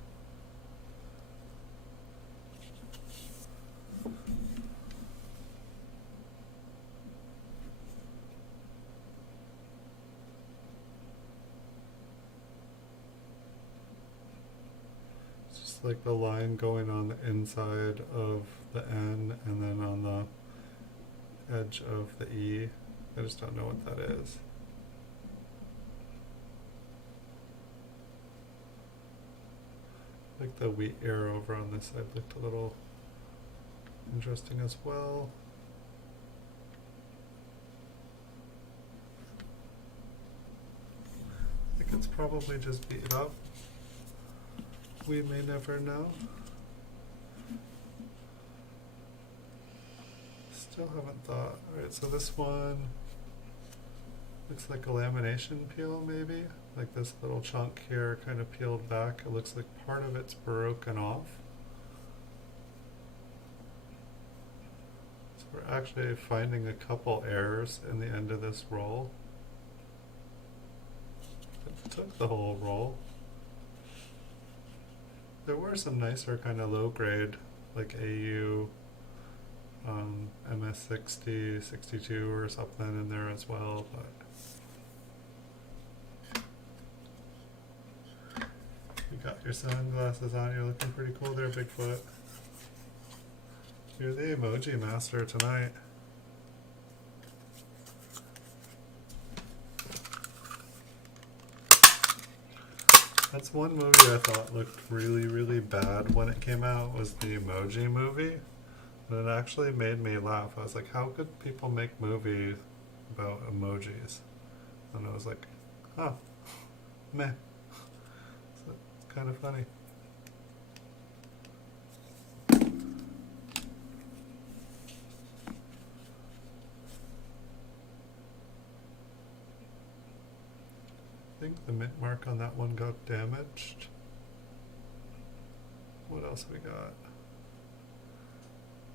Like the line going on the inside of the N and then on the edge of the E. I just don't know what that is. Like the wheat ear over on this side looked a little interesting as well. I think it's probably just beat up. We may never know. Still haven't thought. Alright, so this one looks like a lamination peel maybe. Like this little chunk here kind of peeled back. It looks like part of it's broken off. So we're actually finding a couple errors in the end of this roll. It took the whole roll. There were some nicer kind of low grade, like AU, MS60, 62 or something in there as well, but you got your sunglasses on, you're looking pretty cool there, Bigfoot. You're the emoji master tonight. That's one movie I thought looked really, really bad when it came out, was the Emoji Movie. And it actually made me laugh. I was like, how could people make movies about emojis? And I was like, oh, meh. So it's kind of funny. think the mint mark on that one got damaged. What else we got?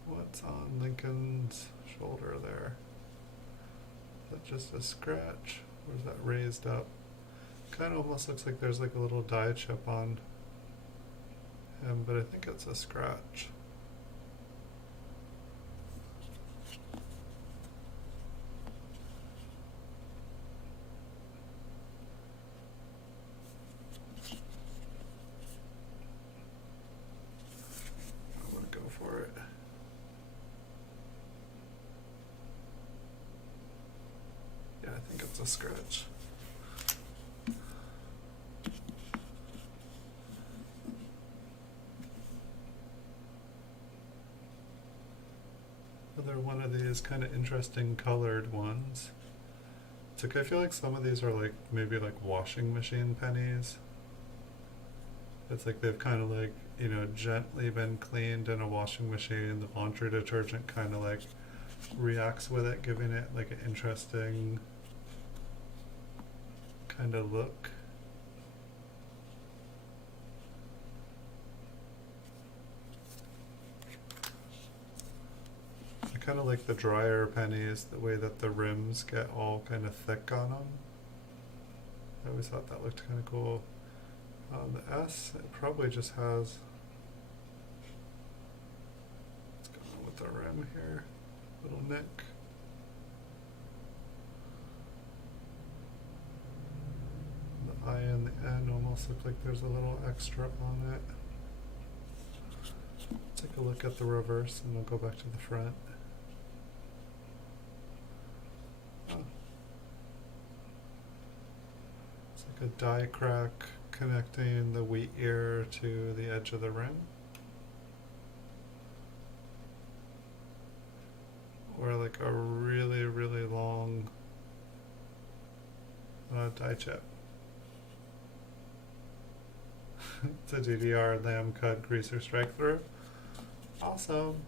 What's on Lincoln's shoulder there? Is that just a scratch? Or is that raised up? Kind of almost looks like there's like a little dye chip on him, but I think it's a scratch. I'm gonna go for it. Yeah, I think it's a scratch. Another one of these kind of interesting colored ones. It's like I feel like some of these are like maybe like washing machine pennies. It's like they've kind of like, you know, gently been cleaned in a washing machine. The laundry detergent kind of like reacts with it, giving it like an interesting kind of look. I kind of like the drier pennies, the way that the rims get all kind of thick on them. I always thought that looked kind of cool. The S, it probably just has, what's going on with the rim here? Little nick. The I and the N almost look like there's a little extra on it. Take a look at the reverse and we'll go back to the front. Oh. It's like a die crack connecting the wheat ear to the edge of the rim. Or like a really, really long die chip. It's a DDR lamb cut greaser strike through. Awesome.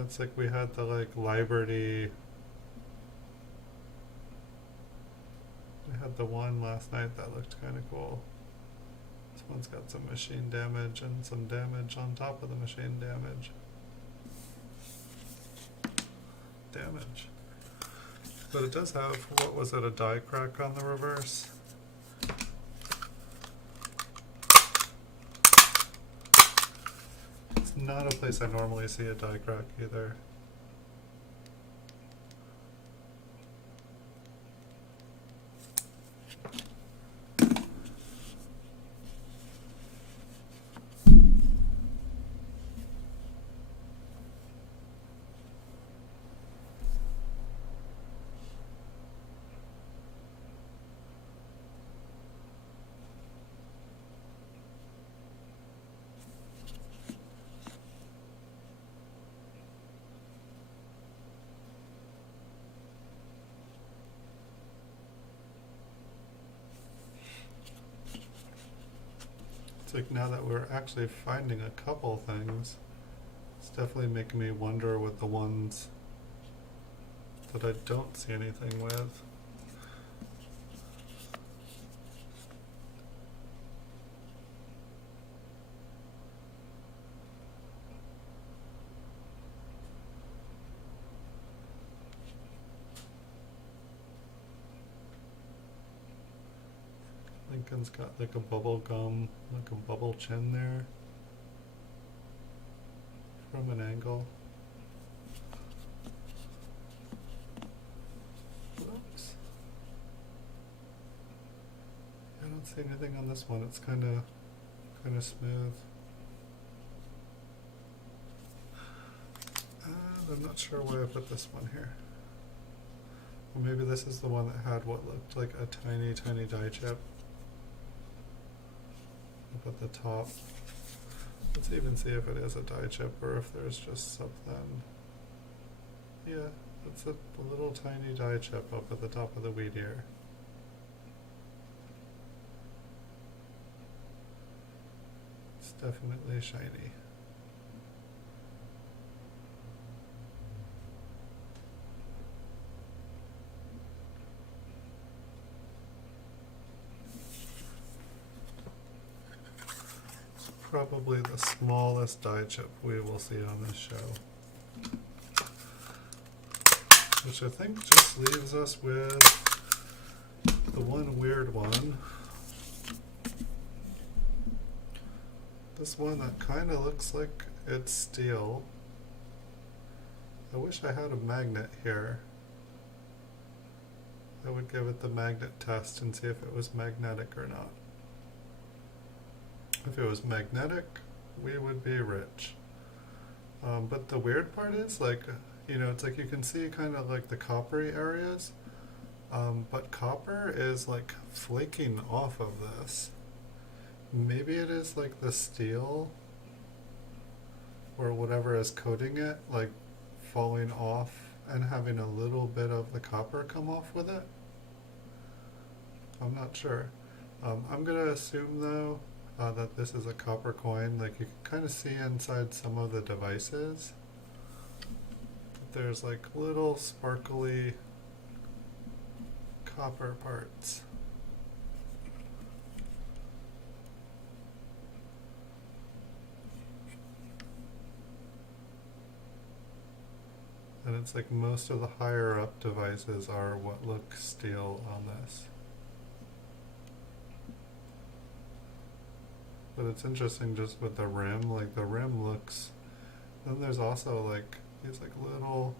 It's like we had the like Liberty. We had the one last night that looked kind of cool. This one's got some machine damage and some damage on top of the machine damage. But it does have, what was it, a die crack on the reverse? It's not a place I normally see a die crack either. It's like now that we're actually finding a couple things, it's definitely making me wonder with the ones that I don't see anything with. Lincoln's got like a bubble gum, like a bubble chin there from an angle. Oops. I don't see anything on this one. It's kind of smooth. And I'm not sure why I put this one here. Or maybe this is the one that had what looked like a tiny, tiny die chip up at the top. Let's even see if it is a die chip or if there's just something. Yeah, it's a little tiny die chip up at the top of the wheat ear. It's definitely shiny. probably the smallest die chip we will see on this show. Which I think just leaves us with the one weird one. This one that kind of looks like it's steel. I wish I had a magnet here. I would give it the magnet test and see if it was magnetic or not. If it was magnetic, we would be rich. But the weird part is, like, you know, it's like you can see kind of like the coppery areas, but copper is like flaking off of this. Maybe it is like the steel or whatever is coating it, like falling off and having a little bit of the copper come off with it. I'm not sure. I'm gonna assume though that this is a copper coin. Like you can kind of see inside some of the devices. There's like little sparkly copper parts. And it's like most of the higher up devices are what look steel on this. But it's interesting just with the rim, like the rim looks, then there's also like these like little,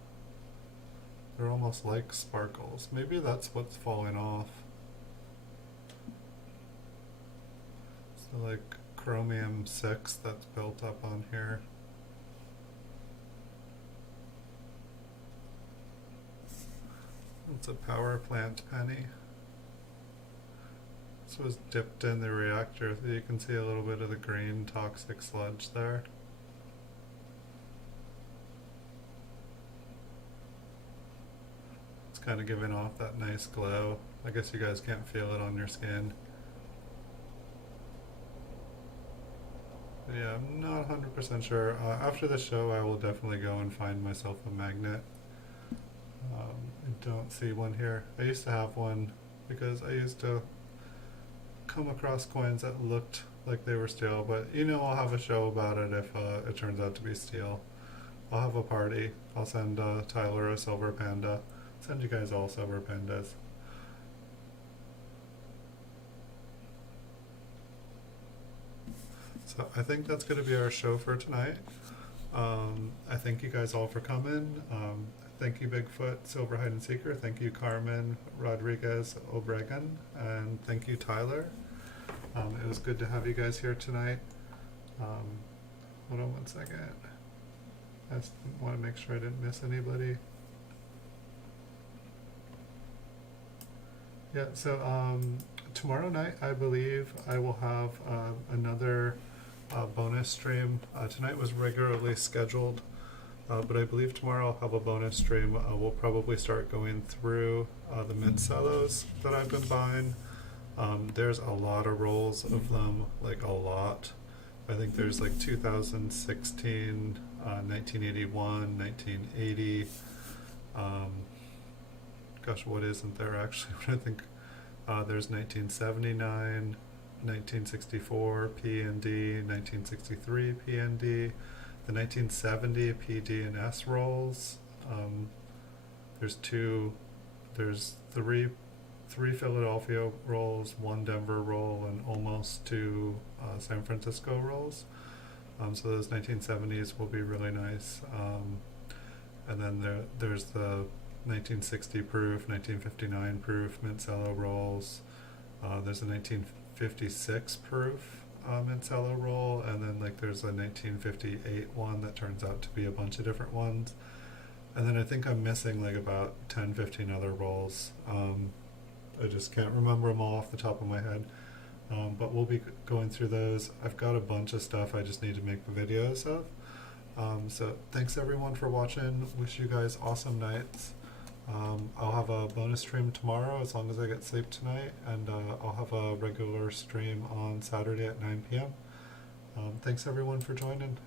they're almost like sparkles. Maybe that's what's falling off. So like chromium 6 that's built up on here. It's a power plant penny. This was dipped in the reactor, so you can see a little bit of the green toxic sludge there. It's kind of giving off that nice glow. I guess you guys can't feel it on your skin. But yeah, I'm not 100% sure. After the show, I will definitely go and find myself a magnet. I don't see one here. I used to have one because I used to come across coins that looked like they were steel, but you know, I'll have a show about it if it turns out to be steel. I'll have a party. I'll send Tyler a silver panda. Send you guys all silver pandas. So I think that's going to be our show for tonight. I thank you guys all for coming. Thank you, Bigfoot, Silver Hide and Seeker. Thank you, Carmen Rodriguez Obregon. And thank you, Tyler. It was good to have you guys here tonight. Hold on one second. I just want to make sure I didn't miss anybody. Yeah, so tomorrow night, I believe I will have another bonus stream. Tonight was regularly scheduled. But I believe tomorrow I'll have a bonus stream. We'll probably start going through the mint cellos that I've been buying. There's a lot of rolls of them, like a lot. I think there's like 2016, 1981, 1980. Gosh, what isn't there actually? I think there's 1979, 1964 P and D, 1963 P and D. The 1970 PD and S rolls. There's three Philadelphia rolls, one Denver roll, and almost two San Francisco rolls. So those 1970s will be really nice. And then there's the 1960 proof, 1959 proof mint cello rolls. There's a 1956 proof mint cello roll, and then like there's a 1958 one that turns out to be a bunch of different ones, and then I think I'm missing like about 10-15 other rolls. I just can't remember them all off the top of my head, but we'll be going through those. I've got a bunch of stuff I just need to make the videos of. So thanks everyone for watching. Wish you guys awesome nights. I'll have a bonus stream tomorrow as long as I get sleep tonight, and I'll have a regular stream on Saturday at 9 p.m. Thanks everyone for joining.